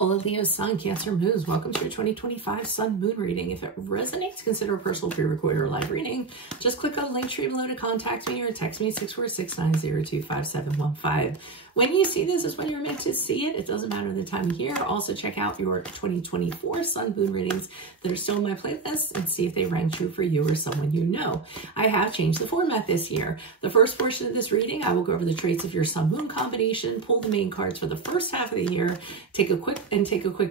Hola Leo, Sun, Cancer, Moons. Welcome to your 2025 Sun Moon reading. If it resonates, consider a personal pre-recorded or live reading. Just click on the link tree below to contact me or text me 646-902-5715. When you see this is when you're meant to see it. It doesn't matter the time of year. Also check out your 2024 Sun Moon readings that are still in my playlist and see if they rang true for you or someone you know. I have changed the format this year. The first portion of this reading, I will go over the traits of your Sun Moon combination, pull the main cards for the first half of the year, take a quick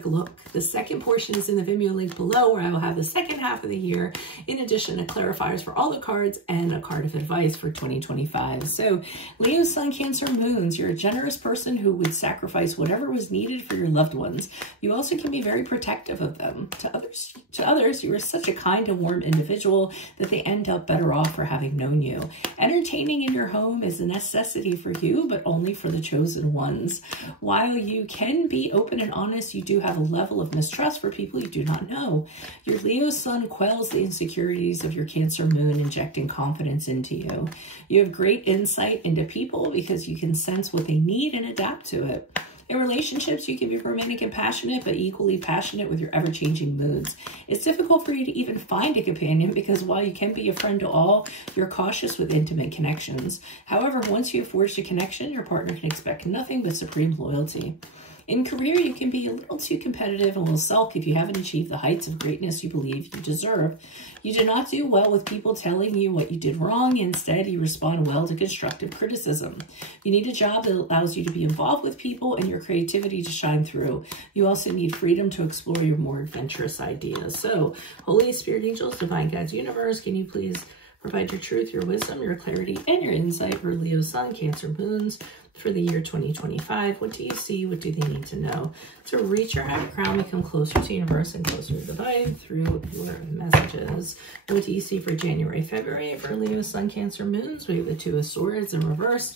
look. The second portion is in the Vimeo link below where I will have the second half of the year, in addition to clarifiers for all the cards and a card of advice for 2025. So Leo, Sun, Cancer, Moons, you're a generous person who would sacrifice whatever was needed for your loved ones. You also can be very protective of them. To others, you are such a kind and warm individual that they end up better off for having known you. Entertaining in your home is a necessity for you, but only for the chosen ones. While you can be open and honest, you do have a level of mistrust for people you do not know. Your Leo Sun quells the insecurities of your Cancer Moon, injecting confidence into you. You have great insight into people because you can sense what they need and adapt to it. In relationships, you can be romantic and passionate, but equally passionate with your ever-changing moods. It's difficult for you to even find a companion because while you can be a friend to all, you're cautious with intimate connections. However, once you have forged a connection, your partner can expect nothing but supreme loyalty. In career, you can be a little too competitive and will sulk if you haven't achieved the heights of greatness you believe you deserve. You do not do well with people telling you what you did wrong. Instead, you respond well to constructive criticism. You need a job that allows you to be involved with people and your creativity to shine through. You also need freedom to explore your more adventurous ideas. So, Holy Spirit, angels, divine guides, universe, can you please provide your truth, your wisdom, your clarity, and your insight for Leo, Sun, Cancer, Moons for the year 2025. What do you see? What do they need to know? To reach your higher crown, become closer to universe and closer to divine through your messages. What do you see for January, February for Leo, Sun, Cancer, Moons? We have the Two of Swords in reverse.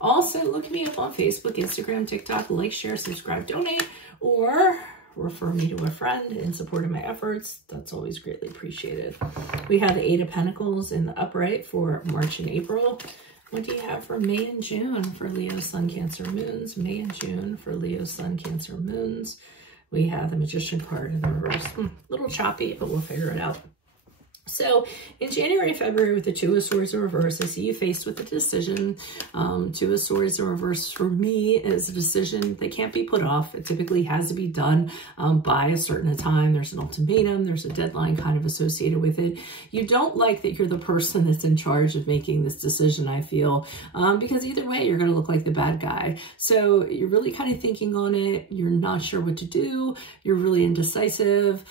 Also, look me up on Facebook, Instagram, TikTok, like, share, subscribe, donate, or refer me to a friend in support of my efforts. That's always greatly appreciated. We have the Eight of Pentacles in the upright for March and April. What do you have for May and June for Leo, Sun, Cancer, Moons? May and June for Leo, Sun, Cancer, Moons. We have the Magician card in the reverse. A little choppy, but we'll figure it out. So in January, February, with the Two of Swords in reverse, I see you faced with a decision. Two of Swords in reverse for me is a decision that can't be put off. It typically has to be done by a certain time. There's an ultimatum. There's a deadline kind of associated with it. You don't like that you're the person that's in charge of making this decision, I feel, because either way, you're going to look like the bad guy. So you're really kind of thinking on it. You're not sure what to do. You're really indecisive.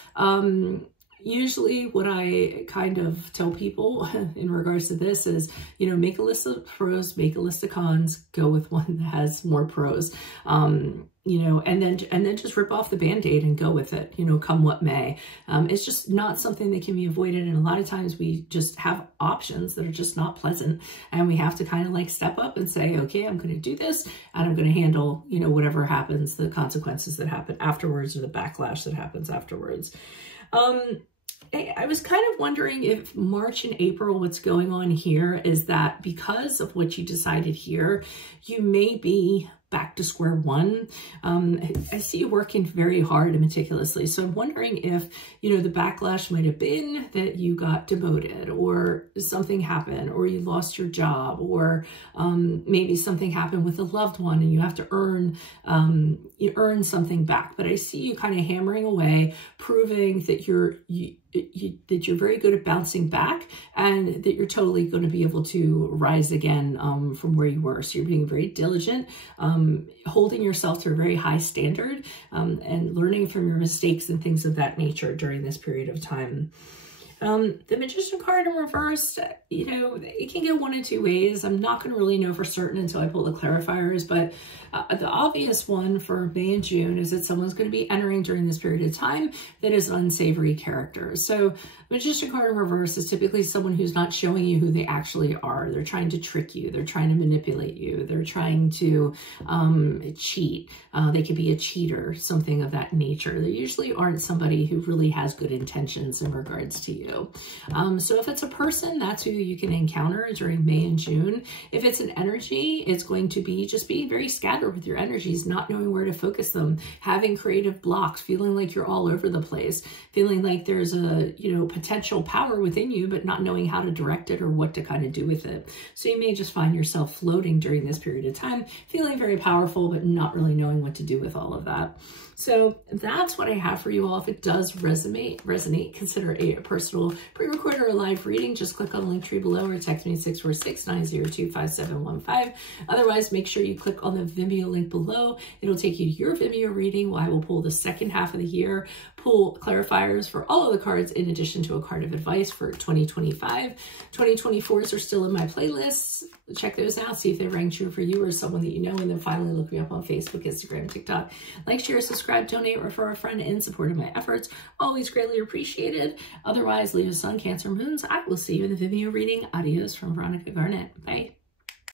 Usually what I kind of tell people in regards to this is, you know, make a list of pros, make a list of cons, go with one that has more pros, you know, and then just rip off the Band-Aid and go with it, you know, come what may. It's just not something that can be avoided. And a lot of times we just have options that are just not pleasant. And we have to kind of like step up and say, okay, I'm going to do this and I'm going to handle, you know, whatever happens, the consequences that happen afterwards or the backlash that happens afterwards. I was kind of wondering if March and April, what's going on here is that because of what you decided here, you may be back to square one. I see you working very hard and meticulously. So I'm wondering if, you know, the backlash might have been that you got demoted or something happened or you lost your job or maybe something happened with a loved one and you have to earn something back. But I see you kind of hammering away, proving that you're very good at bouncing back and that you're totally going to be able to rise again from where you were. So you're being very diligent, holding yourself to a very high standard, and learning from your mistakes and things of that nature during this period of time. The Magician card in reverse, you know, it can go one of two ways. I'm not going to really know for certain until I pull the clarifiers, but the obvious one for May and June is that someone's going to be entering during this period of time that is an unsavory character. So Magician card in reverse is typically someone who's not showing you who they actually are. They're trying to trick you. They're trying to manipulate you. They're trying to cheat. They could be a cheater, something of that nature. They usually aren't somebody who really has good intentions in regards to you. you. So if it's a person, that's who you can encounter during May and June. If it's an energy, it's going to be just being very scattered with your energies, not knowing where to focus them, having creative blocks, feeling like you're all over the place, feeling like there's a, potential power within you, but not knowing how to direct it or what to kind of do with it. So you may just find yourself floating during this period of time, feeling very powerful, but not really knowing what to do with all of that. So that's what I have for you all. If it does resonate, consider a personal pre-recorded or live reading. Just click on the link tree below or text me at 646-902-5715. Otherwise, make sure you click on the Vimeo link below. It'll take you to your Vimeo reading where I will pull the second half of the year, pull clarifiers for all of the cards in addition to a card of advice for 2025. 2024s are still in my playlists. Check those out, see if they rang true for you or someone that you know, and then finally look me up on Facebook, Instagram, TikTok. Like, share, subscribe, donate, refer a friend in support of my efforts. Always greatly appreciated. Otherwise, Leo, Sun, Cancer, Moons, I will see you in the Vimeo reading. Adios from Veronica Garnett. Bye.